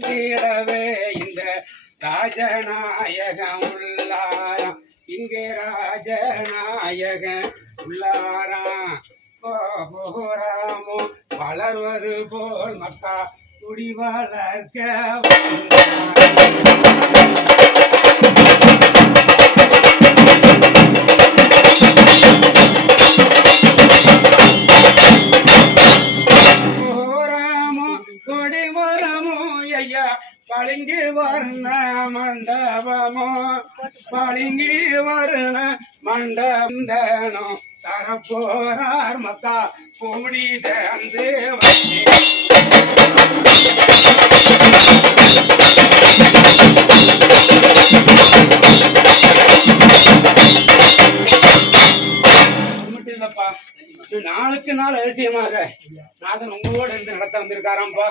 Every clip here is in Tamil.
தீடவே இந்த ராஜநாயகம் உள்ளாராம் இங்கே ராஜநாயகம் உள்ளாராம் கோபுரமோ வளர்வது போல் மக்கா குடி வளர்க்க ஐயா பளிங்கு வர்ண மண்டபமோ? பளிங்கு வர்ண மண்டபந்தனோ தரப்போரார் மக்கா கூடி சேர்ந்து அதிசயமாக நாதன் உங்களோட இருந்து நடத்த வந்திருக்காராம்பா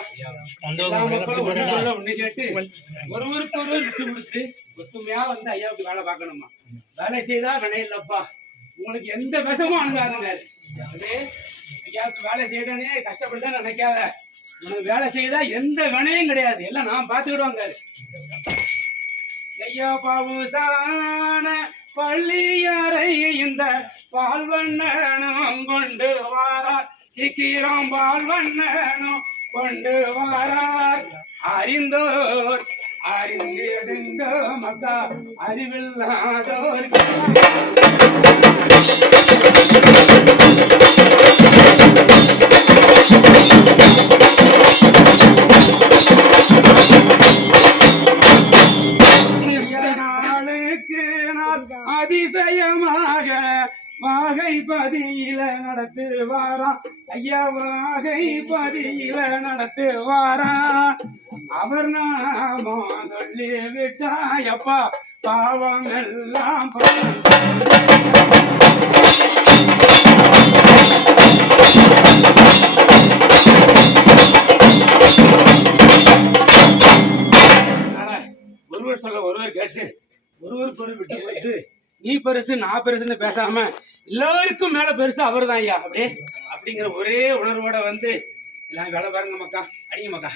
எல்லா மக்களும் ஒண்ணு சொல்ல ஒண்ணு கேட்டு ஒருவருக்கு ஒருவர் விட்டு கொடுத்து ஒத்துமையா வந்து ஐயாவுக்கு வேலை பார்க்கணுமா? வேலை செய்தா வினை இல்லப்பா. உங்களுக்கு எந்த விஷமும் அணுகாதுங்க ஐயாவுக்கு வேலை செய்தனே கஷ்டப்பட்டு நினைக்காத. உனக்கு வேலை செய்தா எந்த வினையும் கிடையாது. எல்லாம் நான் பார்த்துக்கிடுவாங்க ஐயா பாபுசான பள்ளியறை இந்த பால்வண்ணனும் கொண்டு வாரார் சீக்கிரம் பால்வண்ணனும் கொண்டு வாரார். அறிந்தோர் அறிந்திடுங்க மக்கா அறிவில்லாதோர். வாகை பதியில நடத்துவாரா? ஐயா வாகை பதியில நடத்துவாரா? அவர் நாமோ சொல்லி விட்டாயப்பா. பாவம் எல்லாம் ஒருவர் சொல்ல ஒருவர் கேட்டு ஒருவர் பொருள் விட்டு போயிட்டு நீ பெருசு நான் பெருசுன்னு பேசாம எல்லாருக்கும் மேல பெருசா அவர் தான் ஐயா. அப்படியே அப்படிங்கிற ஒரே உணர்வோட வந்து எல்லாம் வேலை பாருங்க மக்கா. அடிங்க மக்கா.